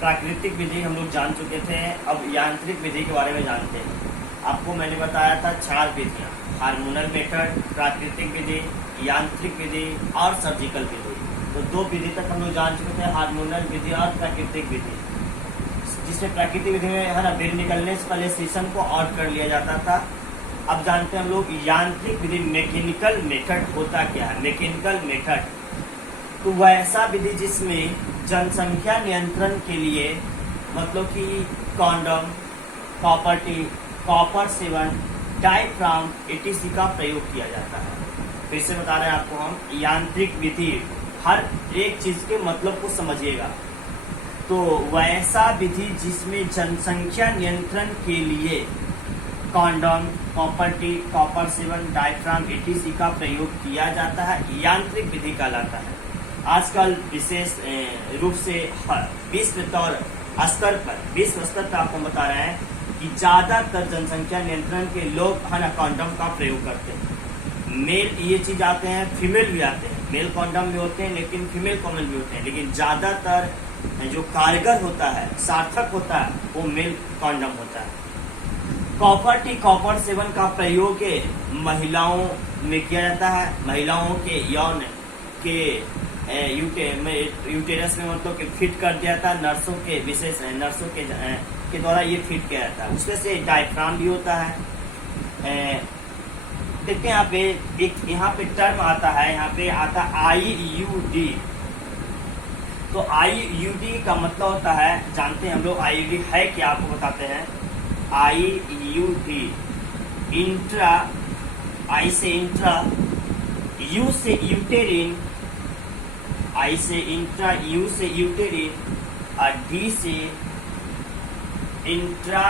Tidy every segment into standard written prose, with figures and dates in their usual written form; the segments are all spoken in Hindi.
प्राकृतिक विधि हम लोग जान चुके थे, अब यांत्रिक विधि के बारे में जानते हैं। आपको मैंने बताया था 4 विधियाँ, हार्मोनल मेथड, प्राकृतिक विधि, यांत्रिक विधि और सर्जिकल विधि। तो 2 विधि तक हम लोग जान चुके थे, हार्मोनल विधि और प्राकृतिक विधि। जिसमें प्राकृतिक विधि में है ना, ब्रेड निकलने से पहले शीशन को आउट कर लिया जाता था। अब जानते हैं हम लोग यांत्रिक विधि, मैकेनिकल मेथड होता क्या है। मैकेनिकल मेथड तो वैसा विधि जिसमें जनसंख्या नियंत्रण के लिए मतलब कि कॉन्डम, कॉपर 7, डायफ्राम etc का प्रयोग किया जाता है। फिर से बता रहे हैं आपको हम, यांत्रिक विधि, हर एक चीज के मतलब को समझिएगा। तो वैसा विधि जिसमें जनसंख्या नियंत्रण के लिए कॉन्डम, कॉपर 7, डायफ्राम etc का प्रयोग किया जाता है, यांत्रिक विधि कहलाता है। आजकल विशेष रूप से विश्व स्तर पर आपको बता रहे हैं कि ज्यादातर जनसंख्या नियंत्रण के लोग है ना कॉन्डम का प्रयोग करते हैं। मेल ये चीज आते हैं, फीमेल भी आते हैं, मेल कॉन्डम भी होते हैं लेकिन फीमेल कॉन्डम भी होते हैं, लेकिन ज्यादातर जो कारगर होता है, सार्थक होता है, वो मेल कॉन्डम होता है। कॉपर 7 का प्रयोग महिलाओं में किया जाता है। महिलाओं के यौन के यूटेरस में मतलब कि फिट कर दिया था, नर्सों के द्वारा ये फिट किया जाता है। उसमें से डायफ्राम भी होता है। देखते हैं यहाँ पे एक टर्म आता है, यहाँ पे आता है IUD। तो IUD का मतलब होता है, जानते हैं हम लोग IUD है क्या, आपको बताते हैं। IUD इंट्रा, I से इंट्रा, U से यूटेरिन, I से इंट्रा, U से यूटेरिन और D से इंट्रा।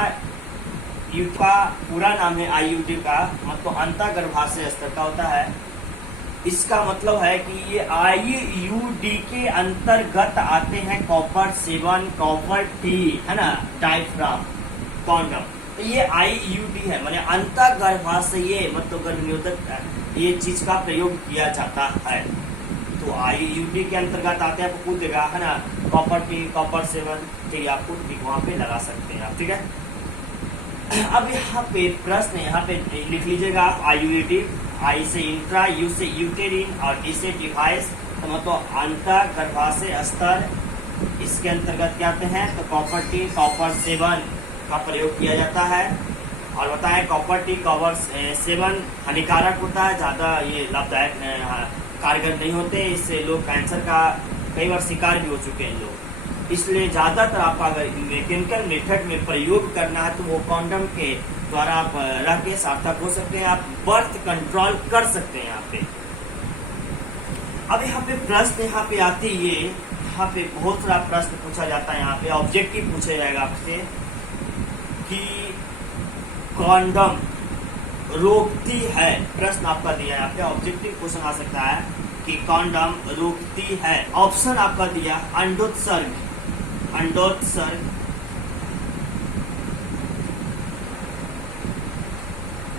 का पूरा नाम है IUD का, मतलब अंतःगर्भाशय स्तर का होता है। इसका मतलब है कि ये IUD के अंतर्गत आते हैं कॉपर 7, कॉपर T है ना, डायफ्राम, कॉन्डम। तो ये IUD है, माने अंतःगर्भाशय मतलब गर्भनिरोधक ये चीज का प्रयोग किया जाता है। तो IUD के अंतर्गत आते हैं, आपको पूछ देगा है ना, कॉपर T, कॉपर 7, ठीक है, आपको ठीक वहां पे लगा सकते हैं आप, ठीक है। अब यहाँ पे प्रश्न यहाँ पे लिख लीजिएगा आप, IUD, I से इंट्रा, U से यूटेरिन और D से डिवाइस, तो मतलब अंतःगर्भाशय स्तर, इसके अंतर्गत क्या आते हैं, तो कॉपर T, कॉपर 7 का प्रयोग किया जाता है। और बताएं कॉपर T, कॉपर 7 हानिकारक होता है, ज्यादा ये लाभदायक कारगर नहीं होते, इससे लोग कैंसर का कई बार शिकार भी हो चुके हैं लोग। इसलिए ज्यादातर आप अगर मैकेनिकल मेथड में प्रयोग करना है तो वो कॉन्डम के द्वारा आप रह के सार्थक हो सकते हैं, आप बर्थ कंट्रोल कर सकते हैं यहाँ पे। अब यहाँ पे प्रश्न यहाँ पे आती है, यहाँ पे बहुत सारा प्रश्न पूछा जाता है। यहाँ पे ऑब्जेक्टिव पूछा जाएगा आपसे कि कॉन्डम रोकती है, प्रश्न आपका दिया है यहाँ पे, ऑब्जेक्टिव क्वेश्चन आ सकता है कि कॉन्डम रोकती है। ऑप्शन आपका दिया अंडोत्सर्ग,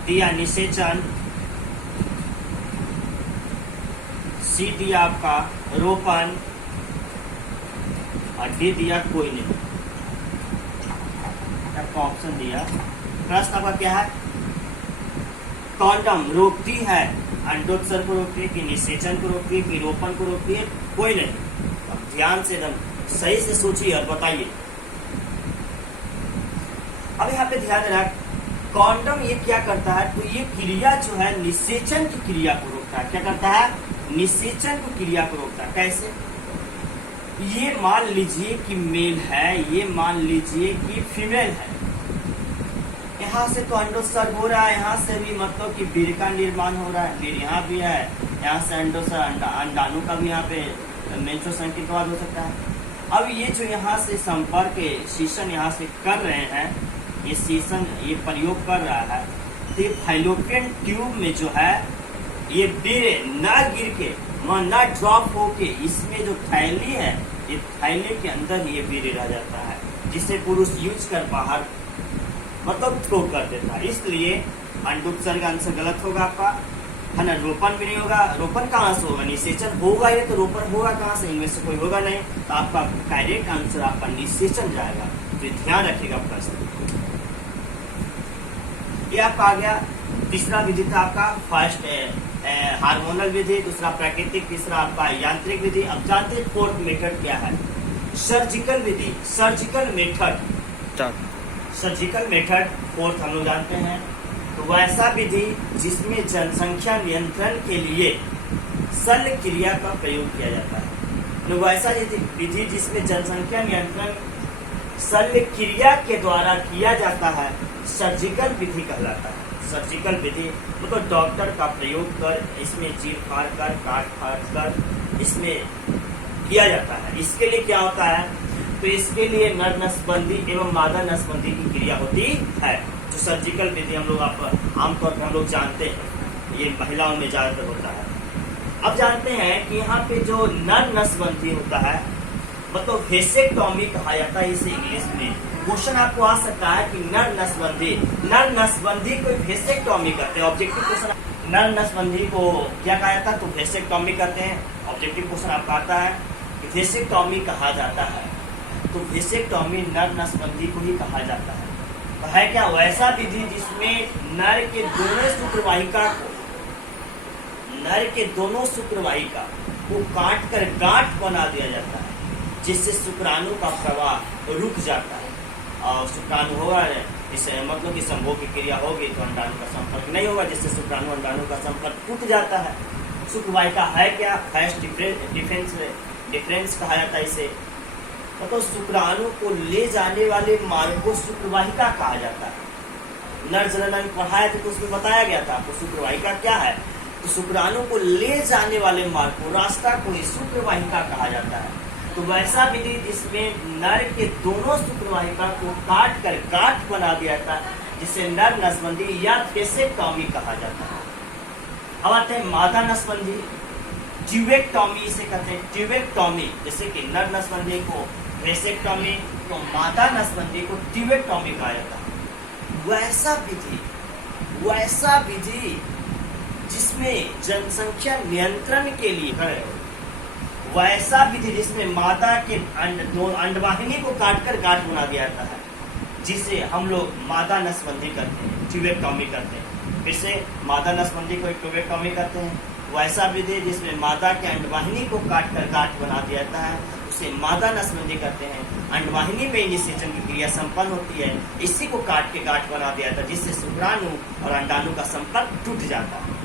दिया निषेचन, सी दिया आपका रोपण और डी दिया कोई नहीं। आपका ऑप्शन दिया, प्रश्न आपका क्या है, कॉन्डम रोकती है, अंडोत्सर्ग को रोकती है कि निषेचन को रोकती है कि रोपण को रोकती है, कोई नहीं। अब ध्यान से एकदम सही से सोचिए और बताइए। अब यहाँ पे ध्यान रख, कॉन्डम ये क्या करता है, तो ये क्रिया जो है निषेचन की क्रिया को रोकता है। क्या करता है, निषेचन की क्रिया को रोकता है। कैसे, ये मान लीजिए कि मेल है, ये मान लीजिए कि फीमेल है, यहाँ से तो अंडोत्सर्ग हो रहा है, यहाँ से भी मतलब कि वीर्य का निर्माण हो रहा है, फिर यहाँ भी है, यहाँ से अंडोत्सर्ग अंडाणु का भी यहाँ पे मेंस्ट्रुएशन के बाद हो सकता है। अब ये जो यहाँ से संपर्क शीशन यहाँ से कर रहे हैं, ये शीशन ये प्रयोग कर रहा है, तो ये फैलोपियन ट्यूब में जो है ये वीर्य न गिर के न ड्रॉप होके, इसमें जो थैली है, ये थैली के अंदर ही ये वीर्य रह जाता है, जिसे पुरुष यूज कर बाहर मतलब थ्रो कर देता है। इसलिए अंडोत्सर्ग आंसर गलत होगा आपका। है ना, रोपण भी नहीं होगा। रोपण कहाँ से होगा, निषेचन होगा ये, तो रोपण होगा कहाँ से, इनमें से कोई होगा नहीं, तो आपका डायरेक्ट आंसर आपका निषेचन जाएगा। तो ध्यान रखिएगा प्रश्न। ये आपका आ गया। तीसरा विधि था आपका फर्स्ट हार्मोनल विधि, दूसरा प्राकृतिक, तीसरा आपका यांत्रिक विधि। अब जानते हैं फोर्थ मेथड क्या है, सर्जिकल विधि, surgical method. Surgical method fourth हम लोग जानते हैं। तो वैसा विधि जिसमें जनसंख्या नियंत्रण के लिए शल्य क्रिया का प्रयोग किया जाता है। तो वैसा विधि जिसमें जनसंख्या नियंत्रण शल्य क्रिया के द्वारा किया जाता है, सर्जिकल विधि कहलाता है। सर्जिकल विधि मतलब डॉक्टर का प्रयोग कर, इसमें चीर फाड़ कर, काट फाड़ कर इसमें किया जाता है। इसके लिए क्या होता है, तो इसके लिए नर नसबंदी एवं मादा नसबंदी की क्रिया होती है। जो सर्जिकल विधि हम लोग आमतौर पर हम लोग जानते हैं, ये महिलाओं में ज्यादातर होता है। अब जानते हैं कि यहाँ पे जो नर नसबंदी होता है मतलब वेसेक्टॉमी कहा जाता है इसे इंग्लिश में। क्वेश्चन आपको आ सकता है कि नर नसबंदी को वेसेक्टॉमी करते हैं। ऑब्जेक्टिव क्वेश्चन, नर नसबंदी को क्या कहा जाता है, तो वेसेक्टॉमी करते हैं। ऑब्जेक्टिव क्वेश्चन आपका आता है कि वेसेक्टॉमी कहा जाता है, तो वेसेक्टॉमी नर नसबंदी को ही कहा जाता है। तो है क्या वैसा विधि जिसमें नर के दोनों शुक्रवाहिका को काट कर गांठ बना दिया जाता है, जिससे शुक्राणु का प्रवाह रुक जाता है। और शुक्राणु होगा इसे मतलब कि संभोग की क्रिया होगी तो अंडाणु का संपर्क नहीं होगा, जिससे शुक्राणु अंडाणु का संपर्क टूट जाता है। शुक्रवाहिका है क्या, फर्स्ट डिफरेंस कहा जाता है इसे। मतलब शुक्राणु को ले जाने वाले मार्ग को शुक्रवाहिका कहा जाता है। नर जनन में पढ़ाया था तो उसमें बताया गया था आपको शुक्रवाहिका क्या है। तो शुक्राणु को ले जाने वाले मार्ग को, रास्ता को ही शुक्रवाहिका कहा जाता है। तो वैसा विधि जिसमें नर के दोनों शुक्रवाहिका को काट कर गांठ बना दिया था, जिसे नर नसबंदी या वेसेक्टॉमी कहा जाता है। अब आते हैं मादा नसबंदी, ट्यूबेक्टॉमी इसे कहते हैं। ट्यूबेक्टॉमी जैसे कि नर नसबंदी को वेसेक्टॉमी, तो मादा नसबंदी को ट्यूबेक्टॉमी कहा जाता है। वैसा विधि जिसमें जनसंख्या नियंत्रण के लिए है, वैसा विधि जिसमें मादा के अंडवाहिनी को काटकर गांठ बना दिया जाता है, जिसे हम लोग मादा नसबंदी करते हैं, ट्यूबेक्टॉमी करते हैं। फिर से मादा नसबंदी को ट्यूबेक्टॉमी करते हैं। वैसा विधि जिसमें मादा के अंडवाहिनी को काटकर गांठ बना दिया जाता है, उसे मादा नसबंदी करते हैं। अंडवाहिनी में निषेचन की क्रिया संपन्न होती है, इसी को काट के गांठ बना दिया जाता है, जिससे शुक्राणु और अंडाणु का संपर्क टूट जाता है।